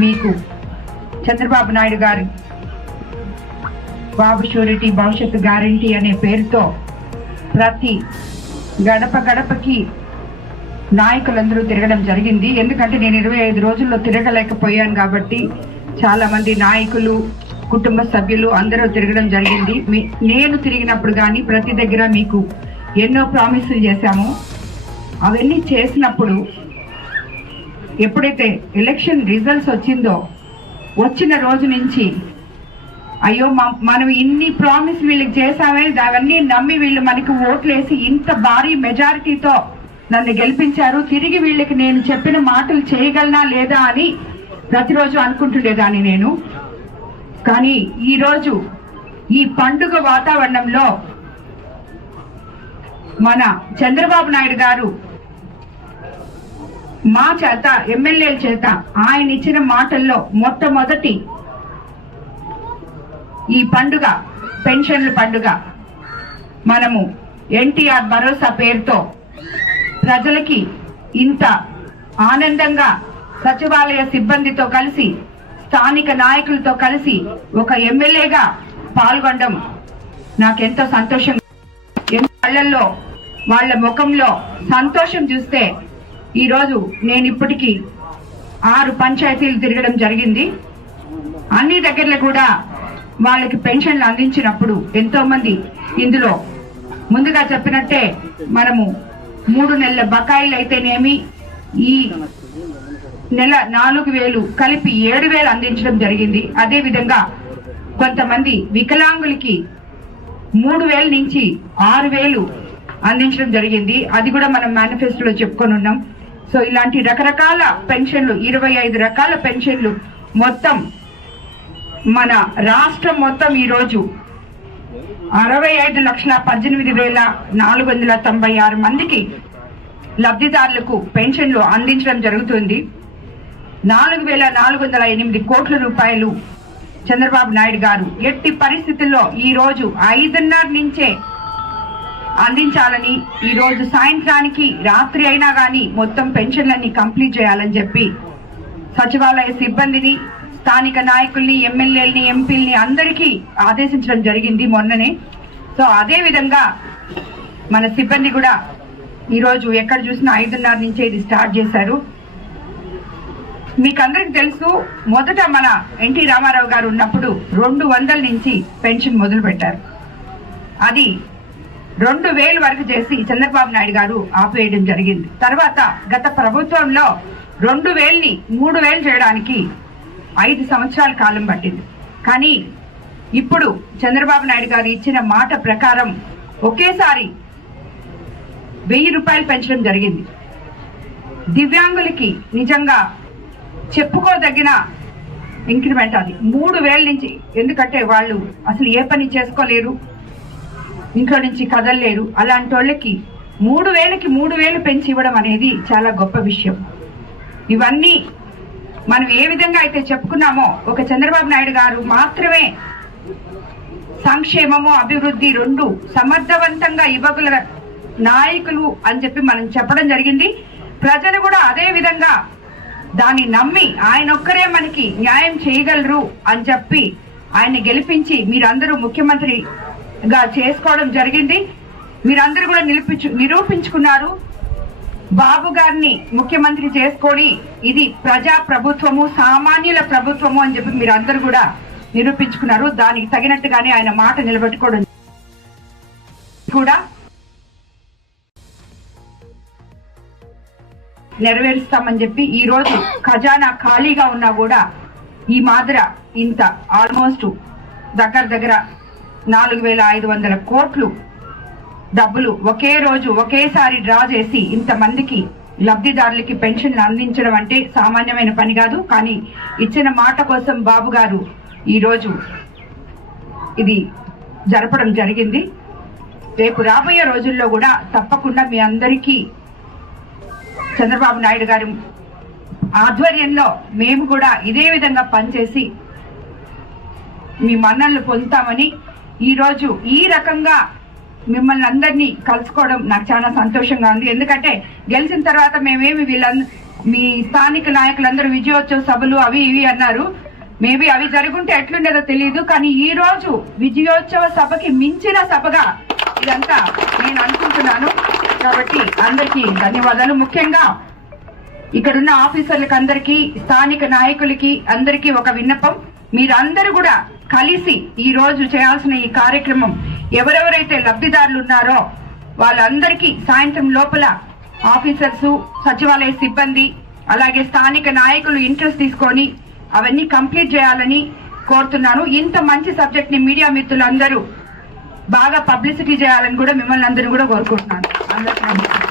మీకు చంద్రబాబు నాయుడు గారి బాబు షూరిటీ భవిష్యత్తు గ్యారంటీ అనే పేరుతో ప్రతి గడప గడపకి నాయకులందరూ తిరగడం జరిగింది. ఎందుకంటే నేను ఇరవై ఐదు రోజుల్లో తిరగలేకపోయాను కాబట్టి చాలామంది నాయకులు కుటుంబ సభ్యులు అందరూ తిరగడం జరిగింది. మీ- నేను తిరిగినప్పుడు కానీ ప్రతి దగ్గర మీకు ఎన్నో ప్రామిసులు చేశాము. అవన్నీ చేసినప్పుడు ఎప్పుడైతే ఎలక్షన్ రిజల్ట్స్ వచ్చిందో వచ్చిన రోజు నుంచి అయ్యో మ- మనం ఇన్ని ప్రామిస్ వీళ్ళకి చేసామే అవన్నీ నమ్మి వీళ్ళు మనకి ఓట్లేసి ఇంత భారీ మెజారిటీతో నన్ను గెలిపించారు తిరిగి వీళ్ళకి నేను చెప్పిన మాటలు చేయగలనా లేదా అని ప్రతిరోజు అనుకుంటుండేదాన్ని నేను. కానీ ఈరోజు ఈ పండుగ వాతావరణంలో మన చంద్రబాబు నాయుడు గారు మా చేత ఎమ్మెల్యేల చేత ఆయన ఇచ్చిన మాటల్లో మొట్టమొదటి ఈ పండుగ పెన్షన్ల పండుగ. మనము ఎన్టీఆర్ భరోసా పేరుతో ప్రజలకి ఇంత ఆనందంగా సచివాలయ సిబ్బందితో కలిసి స్థానిక నాయకులతో కలిసి ఒక ఎమ్మెల్యేగా పాల్గొనడం నాకెంతో సంతోషం. కళ్ళల్లో వాళ్ళ ముఖంలో సంతోషం చూస్తే ఈరోజు నేను ఇప్పటికీ ఆరు పంచాయతీలు తిరగడం జరిగింది. అన్ని దగ్గరలో కూడా వాళ్ళకి పెన్షన్లు అందించినప్పుడు ఎంతోమంది ఇందులో ముందుగా చెప్పినట్టే మనము మూడు నెలల బకాయిలు అయితేనేమి ఈ నెల నాలుగు వేలు కలిపి ఏడు వేలు అందించడం జరిగింది. అదేవిధంగా కొంతమంది వికలాంగులకి మూడు వేల నుంచి ఆరు వేలు అందించడం జరిగింది. అది కూడా మనం మేనిఫెస్టోలో చెప్పుకొని ఉన్నాం. సో ఇలాంటి రకరకాల పెన్షన్లు ఇరవై ఐదు రకాల పెన్షన్లు మొత్తం మన రాష్ట్రం మొత్తం ఈరోజు అరవై ఐదు లక్షల పద్దెనిమిది వేల నాలుగు వందల తొంభై ఆరు మందికి లబ్ధిదారులకు పెన్షన్లు అందించడం జరుగుతుంది. నాలుగు వేల నాలుగు వందల ఎనిమిది కోట్ల రూపాయలు చంద్రబాబు నాయుడు గారు ఎట్టి పరిస్థితుల్లో ఈరోజు ఐదున్నర నుంచే అందించాలని ఈ రోజు సాయంత్రానికి రాత్రి అయినా కానీ మొత్తం పెన్షన్లన్నీ కంప్లీట్ చేయాలని చెప్పి సచివాలయ సిబ్బందిని స్థానిక నాయకుల్ని ఎమ్మెల్యేలని ఎంపీల్ని అందరికీ ఆదేశించడం జరిగింది మొన్ననే. సో అదే విధంగా మన సిబ్బంది కూడా ఈరోజు ఎక్కడ చూసినా ఐదున్నర నుంచే ఇది స్టార్ట్ చేశారు. మీకందరికి తెలుసు మొదట మన ఎన్టీ రామారావు గారు ఉన్నప్పుడు రెండు వందల నుంచి పెన్షన్ మొదలు పెట్టారు అది రెండు వేలు వరకు చేసి చంద్రబాబు నాయుడు గారు ఆపేయడం జరిగింది. తర్వాత గత ప్రభుత్వంలో రెండు వేల్ని మూడు వేలు చేయడానికి ఐదు సంవత్సరాల కాలం పట్టింది. కానీ ఇప్పుడు చంద్రబాబు నాయుడు గారు ఇచ్చిన మాట ప్రకారం ఒకేసారి వెయ్యి రూపాయలు పెంచడం జరిగింది. దివ్యాంగులకి నిజంగా చెప్పుకోదగిన ఇంక్రిమెంట్ అది. మూడు వేల నుంచి ఎందుకంటే వాళ్ళు అసలు ఏ పని చేసుకోలేరు? ఇంట్లో నుంచి కదలలేరు అలాంటి వాళ్ళకి మూడు వేలకి మూడు వేలు పెంచి ఇవ్వడం అనేది చాలా గొప్ప విషయం. ఇవన్నీ మనం ఏ విధంగా అయితే చెప్పుకున్నామో ఒక చంద్రబాబు నాయుడు గారు మాత్రమే సంక్షేమము అభివృద్ధి రెండు సమర్థవంతంగా ఇవ్వగల నాయకులు అని చెప్పి మనం చెప్పడం జరిగింది. ప్రజలు కూడా అదే విధంగా దాన్ని నమ్మి ఆయన ఒక్కరే మనకి న్యాయం చేయగలరు అని చెప్పి ఆయన్ని గెలిపించి మీరందరూ ముఖ్యమంత్రి గా చేసుకోవడం జరిగింది. మీరందరూ కూడా నిలిపించు నిరూపించుకున్నారు. బాబు గారిని ముఖ్యమంత్రి చేసుకొని ఇది ప్రజా ప్రభుత్వము సామాన్యుల ప్రభుత్వము అని చెప్పి మీరందరూ కూడా నిరూపించుకున్నారు. దానికి తగినట్టుగానే ఆయన మాట నిలబెట్టుకోవడం కూడా నెరవేరుస్తామని చెప్పి ఈ రోజు ఖజానా ఖాళీగా ఉన్నా కూడా ఈ మాదిర ఇంత ఆల్మోస్ట్ దగ్గర దగ్గర నాలుగు వేల ఐదు వందల కోట్లు డబ్బులు ఒకే రోజు ఒకేసారి డ్రా చేసి ఇంతమందికి లబ్ధిదారులకి పెన్షన్లు అందించడం అంటే సామాన్యమైన పని కాదు. కానీ ఇచ్చిన మాట కోసం బాబు గారు ఈరోజు ఇది జరపడం జరిగింది. రేపు రాబోయే రోజుల్లో కూడా తప్పకుండా మీ అందరికీ చంద్రబాబు నాయుడు గారి ఆధ్వర్యంలో మేము కూడా ఇదే విధంగా పనిచేసి మీ మన్నలు పొందుతామని ఈరోజు ఈ రకంగా మిమ్మల్ని అందరినీ కలుసుకోవడం నాకు చాలా సంతోషంగా ఉంది. ఎందుకంటే గెలిచిన తర్వాత మేమేమి వీళ్ళంద మీ స్థానిక నాయకులందరూ విజయోత్సవ సభలు అవి ఇవి అన్నారు. మేబీ అవి జరుగుంటే ఎట్లుండేదో తెలియదు కానీ ఈ రోజు విజయోత్సవ సభకి మించిన సభగా ఇదంతా నేను అనుకుంటున్నాను. కాబట్టి అందరికీ ధన్యవాదాలు. ముఖ్యంగా ఇక్కడున్న ఆఫీసర్లకు అందరికీ స్థానిక నాయకులకి అందరికీ ఒక విన్నపం. మీరందరూ కూడా కలిసి ఈ రోజు చేయాల్సిన ఈ కార్యక్రమం ఎవరెవరైతే లబ్ధిదారులు ఉన్నారో వాళ్ళందరికీ సాయంత్రం లోపల ఆఫీసర్సు సచివాలయ సిబ్బంది అలాగే స్థానిక నాయకులు ఇంట్రెస్ట్ తీసుకొని అవన్నీ కంప్లీట్ చేయాలని కోరుతున్నాను. ఇంత మంచి సబ్జెక్ట్ని మీడియా మిత్రులందరూ బాగా పబ్లిసిటీ చేయాలని కూడా మిమ్మల్ని అందరూ కూడా కోరుకుంటున్నాను. అందరికీ